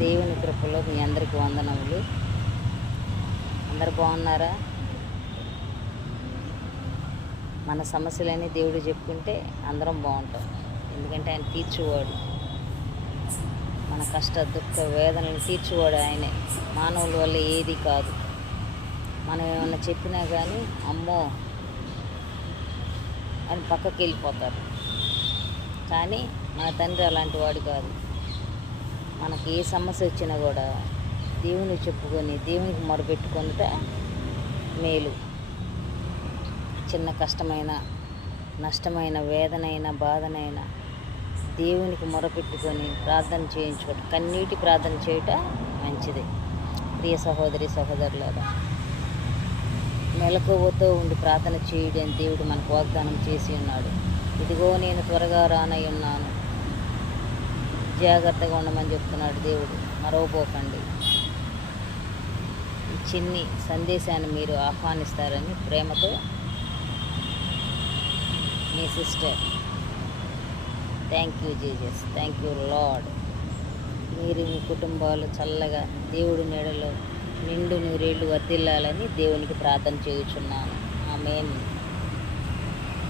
దేవుని కృపలో మీ అందరికీ వందనములు. అందరు బాగున్నారా? మన సమస్యలన్నీ దేవుడు చెప్పుకుంటే అందరం బాగుంటాం. ఎందుకంటే ఆయన తీర్చువాడు. మన కష్ట దుఃఖ వేదనలు తీర్చువాడు ఆయనే. మానవుల వల్ల ఏది కాదు. మనం ఏమన్నా చెప్పినా కానీ అమ్మో అని పక్కకి వెళ్ళిపోతారు. కానీ మన తండ్రి అలాంటి వాడు కాదు. మనకి ఏ సమస్య వచ్చినా కూడా దేవునికి చెప్పుకొని దేవునికి మొరపెట్టుకొనుట మేలు. చిన్న కష్టమైన నష్టమైన వేదనైన బాధనైనా దేవునికి మొరపెట్టుకొని ప్రార్థన చేయించుకోవటం, కన్నీటి ప్రార్థన చేయట మంచిది. ప్రియ సహోదరి సహోదరులారా, మెలకువతో ఉండి ప్రార్థన చేయడం దేవుడు మనకు వాగ్దానం చేసి ఉన్నాడు. ఇదిగో నేను త్వరగా రానై ఉన్నాను, జాగ్రత్తగా ఉండమని చెప్తున్నాడు దేవుడు. మరవపోకండి. ఈ చిన్ని సందేశాన్ని మీరు ఆహ్వానిస్తారని ప్రేమతో మీ sister. Thank you Jesus, thank you lord. మీరు మీ కుటుంబాలు చల్లగా దేవుడి నీడలో నిండు నూరేళ్ళు వర్ధిల్లాలని దేవునికి ప్రార్థన చేయుచున్నాను. ఆమేన్.